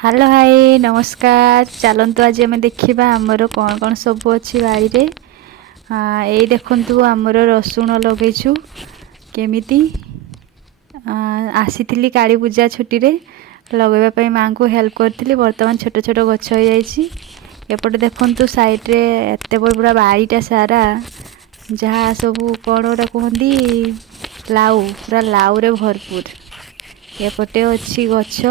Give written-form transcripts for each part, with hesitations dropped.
Hello hi नमस्कार। चलतु आज आम देखा आमर कौन कौन सब अच्छी बाड़ी। हाँ यही देखु आमर रसुण लगेचु केमिति आसी काली पूजा छुट्टी रे लगेवाई माँ को हेल्प करी। बर्तमान छोट छोट गछ हो जाइए। एपटे देखु साइड्रे एत पूरा बाड़ीटा सारा जहाँ सब कौन गोटा कहती लाउ पूरा लाउ रे भरपूर। एपटे अच्छी गछ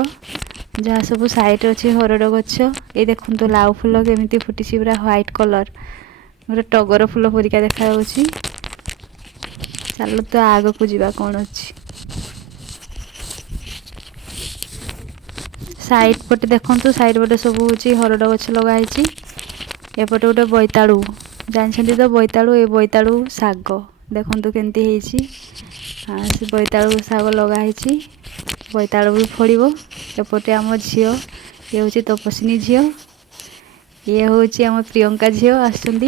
जहाँ सब साइड अच्छी हरड़ गछ। ये देखु लाउ फुल केमी फुटी पूरा व्हाइट कलर गोटे टगर फुल परिका देखा। चलो तो आग को जीवा कौन अच्छी साइड पटे देखु साइड पटे सब हूँ हरड़ गछ लगाई। एपटे गोटे बोईतालु जानते तो बोईतालु ये बोईतालु शाग देखु केमती हाँ से बोईतालु शाग लगाई। बोईतालु भी फड़ो। एपटे आम झी ये हूँ तपस्विनी झी ये हूँ आम प्रियंका झी आसुँच।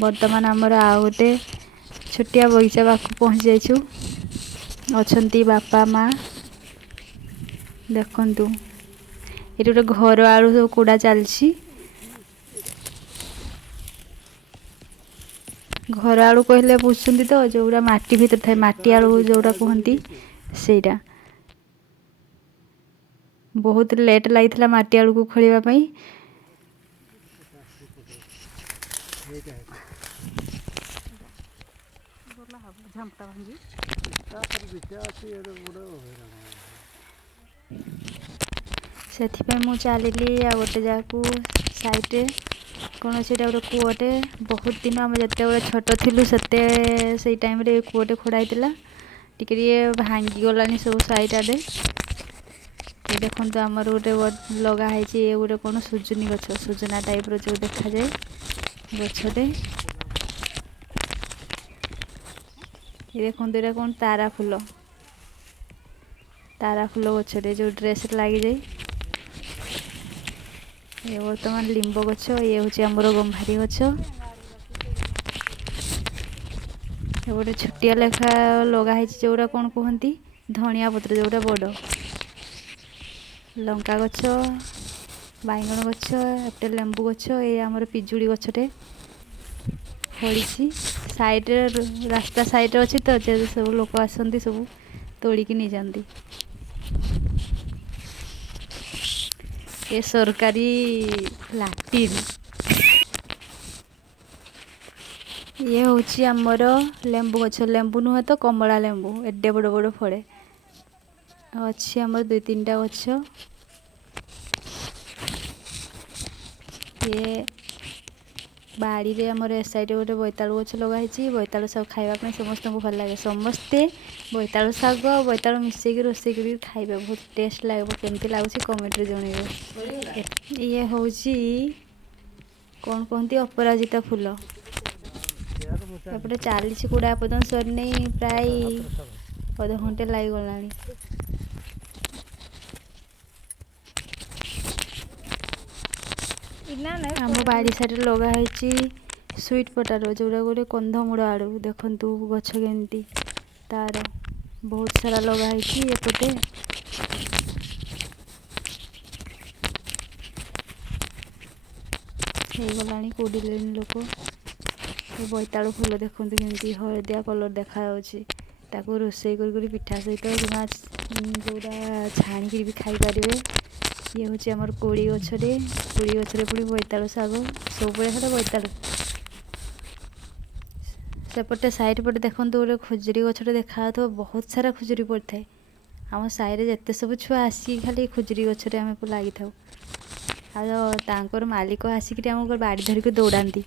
बर्तमान आमर आ गोटे छोटिया बगीचा पाख पहुँच जाइछु। अच्छा बापा माँ देखु ये गोटे घर आड़ू सब कुड़ा चलछि। घर आड़ू कहले बुझुंट तो जोड़ा माटी भीतर थाए माटी आड़ू जोड़ा कहती सेटा बहुत लेट लगी माटी आड़ू को खोलवाई। से मु चलली आ गोटे जगह साइड कौन से गोटे कूटे बहुत दिन आम जिते छोट थिलु से टाइम रे कूटे खोड़ाई टे भांगी गला सब साइड आड़े। ये देखो आमर गोटे लगाई ये गोटे कौन सुजुनी गछ सुजुना टाइप जो देखा जाए गछटे। ये देखो ये कौन तारा फूल गछटे जो ड्रेस लगी जाए। ये बर्तमान लिंब गछ ये हूँ आमर गंभारी गछ। ये गोटे छुट्टिया लेखा लगाई जोड़ा कौन कहती धनिया पत्र जोड़ा बड़ लंका गछ बैगण गछ एपटे लेंबू गछ ये आमर पिजुड़ी गछटे फड़ी साइड रास्ता साइड अच्छी तो सब लोक आसती सब तोड़िकी नहीं जाती। ये सरकारी लाट्रिन ये हूँ आमर लेंबू गछ लेंबू नुहे तो कमला लेंबू एडे बड़ बड़ फड़े अच्छी आमर 2-3टा गछ। ये बाड़ी रे आमर ए साइड गोटे बोईतालु गछ लगाई। बोईतालु शाग खाइबा समस्त को भल लगे समस्ते बोईतालु शाग बोईतालु मिसेक रोषे कर खाइबे बहुत टेस्ट लगे केमती लगुच कमेंट रे जनइबे। ये हूँ कौन कहती अपराजिता फूल एपटे चली कूड़ा पर्यटन सरनी प्राय अध घंटे लगिगला। आम बाड़ी साइड लगाई स्वीट पोटाटो जोड़ा गोटे कंधमूल आड़ू देखु गछ केमती तार बहुत सारा लगाई। एपटे गला कूड़े लोक बोईतालु फूल देखते केमती हलदिया कलर देखा रोषे कर पिठा सहित जोड़ा छाणिक भी खाई पारे। ये हूँ आमर कोड़ी गछटे पुणी बोईतालु शाग सब खाते बोईतालु सेपटे साइड पटे देखो गोटे खुजुरी गछटे देखा तो बहुत सारा खुजुरी पड़ता है। आम साइड जिते सब छुआ आसिक खाली खुजुरी गछटे आम लगी था मालिक आसिक आम बाड़ी धरिक दौड़ाती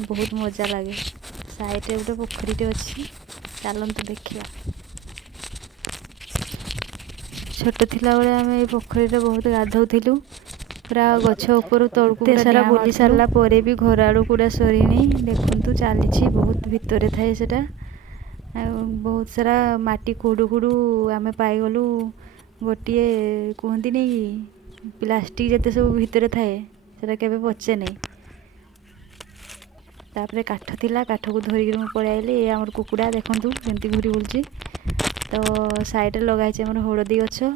बहुत मजा लगे। साइड रे गोटे पोखरीटे अच्छी चलते देखा छोट थिला बेले आम ये पोखरी बहुत गाधौलु पूरा गछ ऊपर तलकू सारा बुली सारा पर भी घर आड़ू कूड़ा सरीनी देखु चली बहुत भितर थाए सेटा बहुत सारा माटी खुड़ू खुड़ू आम पाइगलु गोटे कहती नहीं प्लास्टिक जिते सब भितर थाए सेटा केबे पचे नहीं। तापर काठ थिला काठ को धरिक पलि आइली आमर कुकुड़ा देखु केमती घूरी बुलूची ତ ସାଇଡ଼ରେ ଲଗା ହେଇଛି ଆମର ହଳଦୀ ଗଛ।